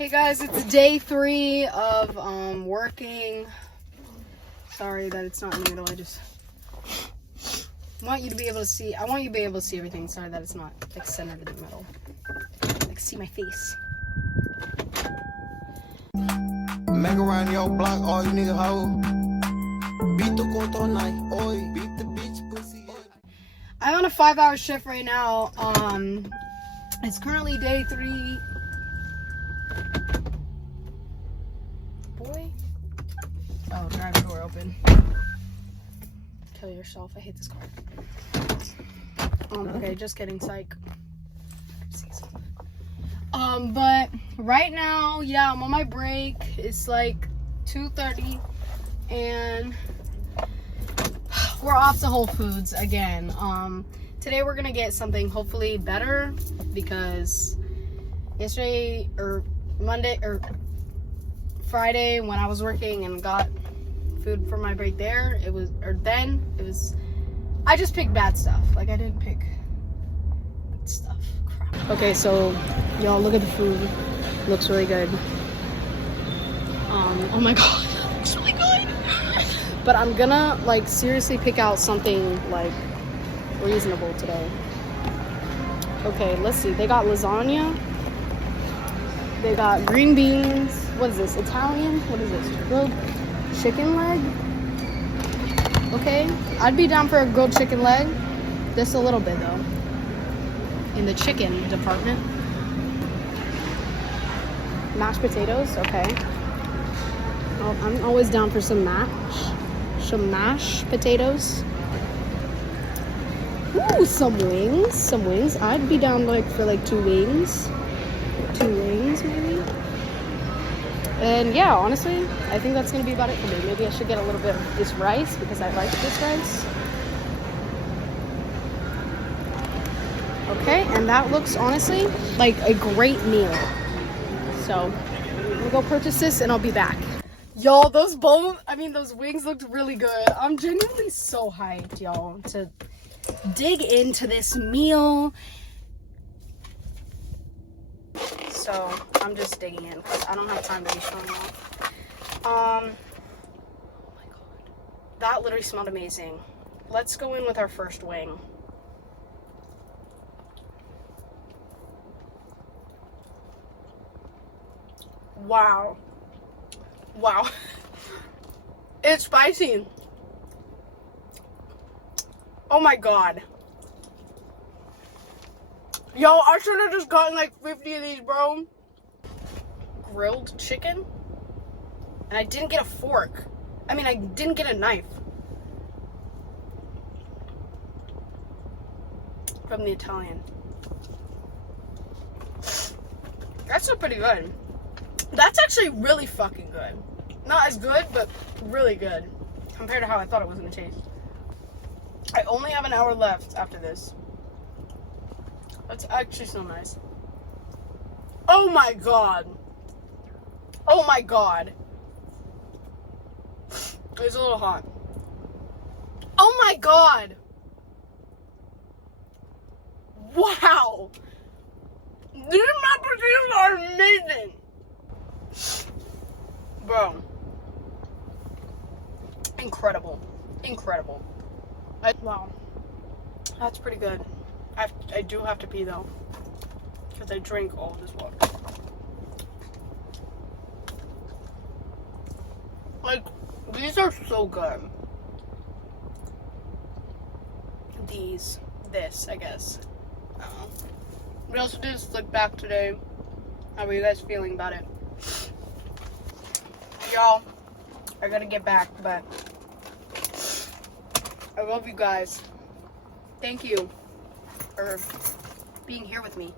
Hey guys, it's day 3 of working. Sorry that it's not in the middle. I just want you to be able to see. I want you to be able to see everything. Sorry that it's not like centered in the middle. Like see my face. Make around your block, all you nigga hoe. Beat the court all night, oi. Beat the bitch pussy. I'm on a 5-hour shift right now. It's currently day 3. Boy. Oh, driver door open. Kill yourself. I hate this car. Okay, just kidding, psych. But right now, yeah, I'm on my break. It's like 2:30 and we're off to Whole Foods again. Today we're gonna get something hopefully better because yesterday or Monday or Friday when I was working and got food for my break there, I just picked bad stuff. Like I didn't pick good stuff. Crap. Okay, so y'all look at the food. Looks really good. Oh my god, that looks really good. But I'm gonna like seriously pick out something like reasonable today. Okay, let's see. They got lasagna. They got green beans. What is this? Italian? What is this? Grilled chicken leg? Okay. I'd be down for a grilled chicken leg. Just a little bit though. In the chicken department. Mashed potatoes, okay. Oh, I'm always down for some mashed potatoes. Ooh, some wings. I'd be down for 2 wings. 2 wings maybe. And yeah, honestly, I think that's gonna be about it for me. Maybe I should get a little bit of this rice because I like this rice. Okay, and that looks honestly like a great meal. So I'm gonna go purchase this and I'll be back. Y'all, those wings looked really good. I'm genuinely so hyped, y'all, to dig into this meal. So I'm just digging in because I don't have time to be showing off. Oh my god. That literally smelled amazing. Let's go in with our first wing. Wow. It's spicy. Oh my god. Yo, I should have just gotten 50 of these, bro. Grilled chicken? And I didn't get a fork. I didn't get a knife. From the Italian. That's still pretty good. That's actually really fucking good. Not as good, but really good. Compared to how I thought it was gonna taste. I only have an hour left after this. That's actually so nice. Oh my god. Oh my god. It's a little hot. Oh my god. Wow. These mashed potatoes are amazing. Bro. Incredible. Wow. That's pretty good. I do have to pee though, because I drank all of this water. These are so good. This, I guess. I don't know. We also did a slick back today. How are you guys feeling about it? Y'all, I gotta get back, but I love you guys. Thank you for being here with me,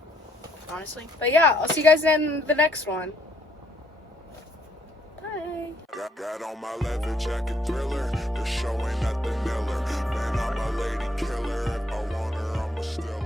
honestly. But yeah, I'll see you guys in the next one. Bye. Got on my leather jacket Thriller. The show ain't nothing Miller. Man, I'm a lady killer. If I want her, I'm a stealer.